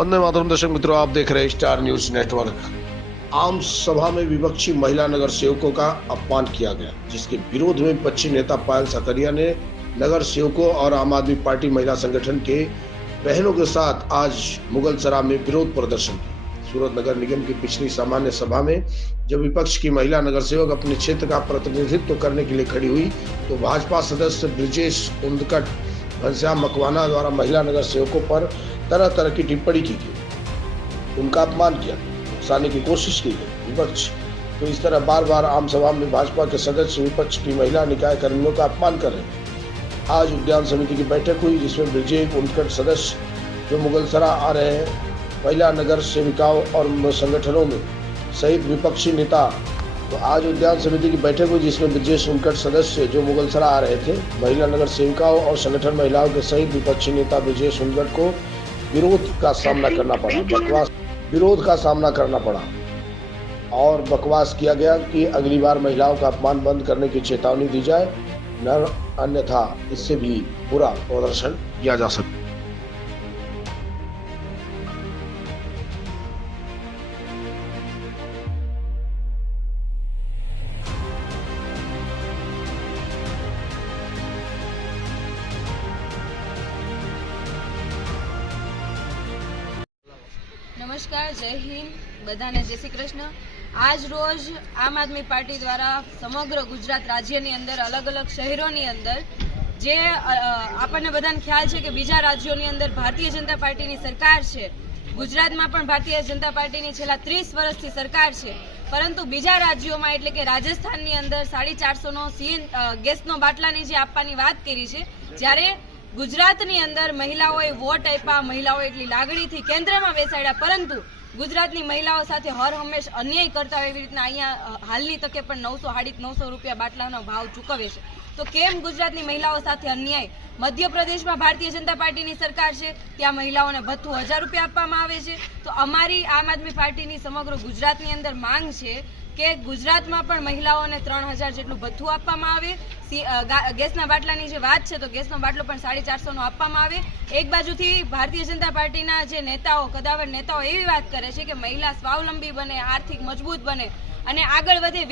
वंदे मातरम। दर्शक मित्रों, आप देख रहे हैं स्टार न्यूज नेटवर्क। आम सभा में विपक्षी महिला नगर सेवकों का अपमान किया गया, जिसके विरोध में विपक्षी नेता पायल सकरिया ने नगर सेवकों और आम आदमी पार्टी महिला संगठन के बहनों के साथ आज मुगलसराय में विरोध प्रदर्शन किया। सूरत नगर निगम की पिछली सामान्य सभा में जब विपक्ष की महिला नगर सेवक अपने क्षेत्र का प्रतिनिधित्व करने के लिए खड़ी हुई, तो भाजपा सदस्य ब्रिजेश उंदकट, घनश्याम मकवाना द्वारा महिला नगर सेवकों पर तरह तरह की टिप्पणी की गई, उनका अपमान किया, उकसाने की कोशिश की गई। विपक्ष तो इस तरह बार बार आम सभा में भाजपा के सदस्य विपक्ष की महिला निकाय कर्मियों का अपमान कर रहे हैं। आज उद्यान समिति की बैठक हुई, जिसमें ब्रिजेश उंदकट सदस्य जो मुगलसराय आ रहे हैं, महिला नगर सेविकाओं और संगठनों में सहित विपक्षी नेता। तो आज उद्यान समिति की बैठक हुई, जिसमें ब्रिजेश उंदकट सदस्य जो मुगलसराय आ रहे थे, महिला नगर सेविकाओं और संगठन महिलाओं के सहित विपक्षी नेता ब्रिजेश उंदकट को विरोध का सामना करना पड़ा और बकवास किया गया कि अगली बार महिलाओं का अपमान बंद करने की चेतावनी दी जाए, न अन्यथा इससे भी बुरा प्रदर्शन किया जा सकता है। नमस्कार, जय हिंद, बधाने जय श्री कृष्ण। आज रोज आम आदमी पार्टी द्वारा समग्र गुजरात राज्यની અંદર અલગ અલગ શહેરોની અંદર જે આપણને બધાને ખ્યાલ છે કે બીજા રાજ્યોની અંદર ભારતીય જનતા પાર્ટીની સરકાર છે, ગુજરાતમાં પણ ભારતીય જનતા પાર્ટીની છેલ્લા 30 વર્ષથી સરકાર છે, પરંતુ બીજા રાજ્યોમાં એટલે કે રાજસ્થાનની અંદર 450નો ગેસનો બાટલાની જે આપવાની વાત કરી છે, જ્યારે ગુજરાતની અંદર મહિલાઓએ વોટ આપ્યા, મહિલાઓ એટલી લાગણીથી કેન્દ્રમાં બેસાડ્યા, પરંતુ ગુજરાતની મહિલાઓ સાથે હર હંમેશ અન્યાય કરતા હોય એવી રીતના અહીંયા હાલની તકે પણ 900-950 રૂપિયા બાટલાનો ભાવ ચૂકવે છે। તો કેમ ગુજરાતની મહિલાઓ સાથે અન્યાય? મધ્યપ્રદેશમાં ભારતીય જનતા પાર્ટીની સરકાર છે, ત્યાં મહિલાઓને ભથ્થું 1000 રૂપિયા આપવામાં આવે છે। તો અમારી આમ આદમી પાર્ટીની સમગ્ર ગુજરાતની અંદર માંગ છે કે ગુજરાતમાં પણ મહિલાઓને 3000 જેટલું ભથ્થું આપવામાં આવે। ગેસના બાટલાની જે વાત છે, તો ગેસનો બાટલો પણ 450નો આપવામાં આવે। એક બાજુથી ભારતીય જનતા પાર્ટીના જે નેતાઓ, કદાવર નેતાઓ એવી વાત કરે છે કે મહિલા સ્વાવલંબી બને, આર્થિક મજબૂત બને અને આગળ વધે,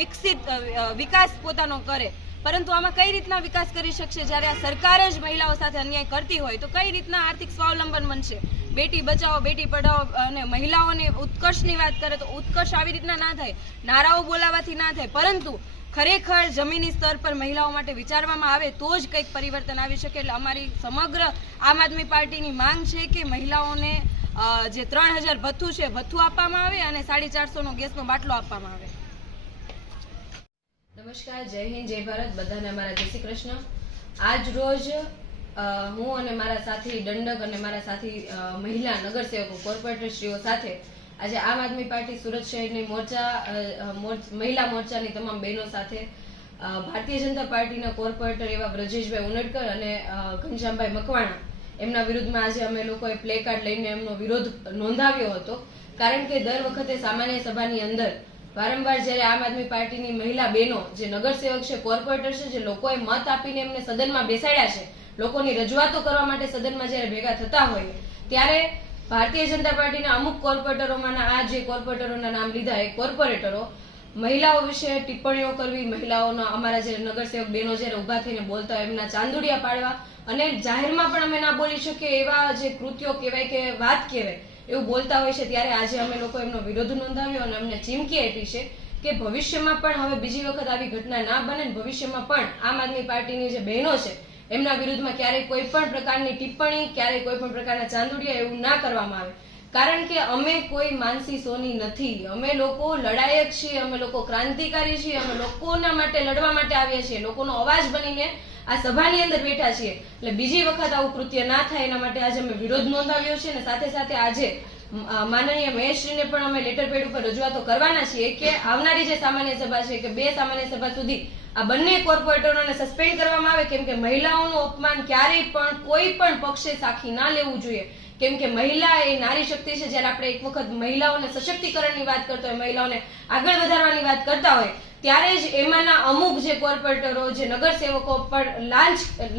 વિકાસ પોતાનો કરે, પરંતુ આમાં કઈ રીતના વિકાસ કરી શકશે જ્યારે આ સરકાર જ મહિલાઓ સાથે અન્યાય કરતી હોય? તો કઈ રીતના આર્થિક સ્વાવલંબન બનશે? બેટી બચાવો, બેટી પઢાઓ અને મહિલાઓને ઉત્કર્ષની વાત કરે તો ઉત્કર્ષ આવી રીતના ના થાય, નારાઓ બોલાવાથી ના થાય, પરંતુ ખરેખર જમીની સ્તર પર મહિલાઓ માટે વિચારવામાં આવે તો જ કંઈક પરિવર્તન આવી શકે। એટલે અમારી સમગ્ર આમ આદમી પાર્ટીની માંગ છે કે મહિલાઓને જે 3000 ભથ્થું છે, ભથ્થું આપવામાં આવે અને 450નો ગેસનો બાટલો આપવામાં આવે। નમસ્કાર, જય હિન્દ, જય ભારત, બધાને અમારા જય શ્રી કૃષ્ણ। આજ રોજ હું અને મારા સાથી દંડક અને મારા સાથી મહિલા નગરસેવકો કોર્પોરેટરશ્રીઓ સાથે આજે આમ આદમી પાર્ટી સુરત શહેરની મહિલા મોરચાની તમામ બહેનો સાથે ભારતીય જનતા પાર્ટીના કોર્પોરેટર એવા બ્રજેશભાઈ ઉનડકર અને ઘનશ્યામભાઈ મકવાણા એમના વિરુદ્ધમાં આજે અમે લોકોએ પ્લે કાર્ડ લઈને એમનો વિરોધ નોંધાવ્યો હતો। કારણ કે દર વખતે સામાન્ય સભાની અંદર વારંવાર જ્યારે આમ આદમી પાર્ટીની મહિલા બહેનો જે નગરસેવક છે, કોર્પોરેટર છે, જે લોકોએ મત આપીને એમને સદનમાં બેસાડ્યા છે, લોકોની રજૂઆતો કરવા માટે સદનમાં જ્યારે ભેગા થતા હોય, ત્યારે ભારતીય જનતા પાર્ટીના અમુક કોર્પોરેટરોમાંના આ જે કોર્પોરેટરોના નામ લીધા, એ કોર્પોરેટરો મહિલાઓ વિશે ટિપ્પણીઓ કરવી, મહિલાઓના અમારા જે નગરસેવક બહેનો જ્યારે ઊભા થઈને બોલતા હોય એમના ચાંદુડિયા પાડવા અને જાહેરમાં પણ અમે ના બોલી શકીએ એવા જે કૃત્યો કહેવાય કે વાત કહેવાય એવું બોલતા હોય છે, ત્યારે આજે અમે લોકો એમનો વિરોધ નોંધાવ્યો અને અમને ચીમકી આપી છે કે ભવિષ્યમાં પણ હવે બીજી વખત આવી ઘટના ના બને, ભવિષ્યમાં પણ આમ આદમી પાર્ટીની જે બહેનો છે એમના વિરુદ્ધમાં ક્યારેય કોઈ પણ પ્રકારની ટિપ્પણી, ક્યારેય કોઈ પણ પ્રકારના ચાંદુડિયા એવું ના કરવામાં આવે। કારણ કે અમે કોઈ માનસી સોની નથી, અમે લોકો લડાયક છીએ, અમે લોકો ક્રાંતિકારી છીએ, અમે લોકોના માટે લડવા માટે આવ્યા છીએ, લોકોનો અવાજ બનીને આ સભાની અંદર બેઠા છીએ। એટલે બીજી વખત આવું કૃત્ય ના થાય એના માટે આજે અમે વિરોધ નોંધાવ્યો છે અને સાથે સાથે આજે માનનીય મહેશશ્રીને પણ અમે લેટર પેડ ઉપર રજૂઆતો કરવાના છીએ કે આવનારી જે સામાન્ય સભા છે કે 2 સામાન્ય સભા સુધી આ બંને કોર્પોરેટરોને સસ્પેન્ડ કરવામાં આવે, કેમ કે મહિલાઓનું અપમાન ક્યારેય પણ કોઈ પણ પક્ષે સાખી ના લેવું જોઈએ। કેમ કે મહિલા એ નારી શક્તિ છે। જ્યારે આપણે એક વખત મહિલાઓને સશક્તિકરણની વાત કરતા હોય, મહિલાઓને આગળ વધારવાની વાત કરતા હોય, ત્યારે જ એમાંના અમુક જે કોર્પોરેટરો, જે નગરસેવકો પર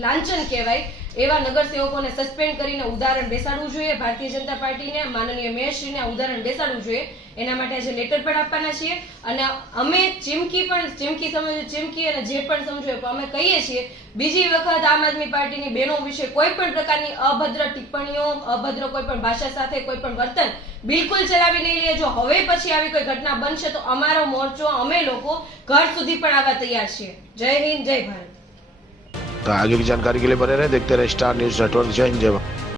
લાંછન કહેવાય એવા નગરસેવકોને સસ્પેન્ડ કરીને ઉદાહરણ બેસાડવું જોઈએ. ભારતીય જનતા પાર્ટીને માનનીય મેયરશ્રીને ઉદાહરણ બેસાડવું જોઈએ. એના માટે આજે લેટર પણ આપવાના છીએ અને અમે ચીમકી સમજો ચીમકી અને જે પણ સમજો પણ અમે કહીએ છીએ બીજી વખત આમ આદમી પાર્ટીની બહેનો વિશે કોઈ પણ પ્રકારની અભદ્ર ટિપ્પણીઓ, અભદ્ર કોઈ પણ ભાષા સાથે કોઈ પણ વર્તન બિલકુલ ચલાવી નહીં લઈએ. જો હવે પછી આવી કોઈ ઘટના બનશે તો અમારો મોરચો, અમે લોકો ઘર સુધી પણ આવવા તૈયાર છીએ. જય હિન્દ, જય ભારત. तो आगे की जानकारी के लिए बने रहे, देखते रहे स्टार न्यूज नेटवर्क। जय हिंद, जय भारत।